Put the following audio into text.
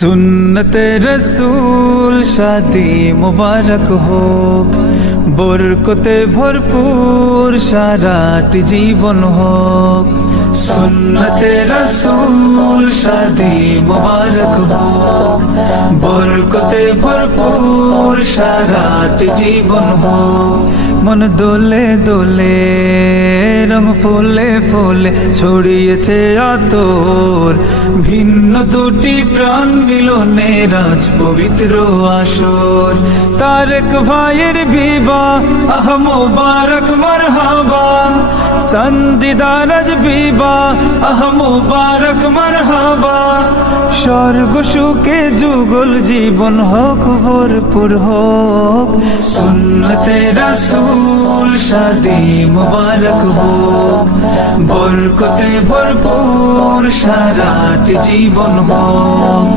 সুন্নতে রসূল শাদি মুবারক হোক, বরকতে ভরপুর সারাটি জীবন হোক। সুন্নতে রসূল শাদি মুবারক হোক, বরকতে ভরপুর সারাটি জীবন হোক। মন দোলে দোলে রং ফুলে ফুলে ছড়িয়েছে আতর, ভিন্ন দুটি প্রাণ মিলনে রাজ পবিত্র আসর। তারেক ভাইয়ের বিবাহ আহ মুবারক মারহাবা, সঞ্জিদার আজ বিবাহ আহ মুবারক মারহাবা। স্বর্গ সুখে যুগল জীবন হোক ভরপুর হোক। সুন্নতে রাসূল শাদি মুবারক হোক, বরকতে ভরপুর সারাটি জীবন হোক।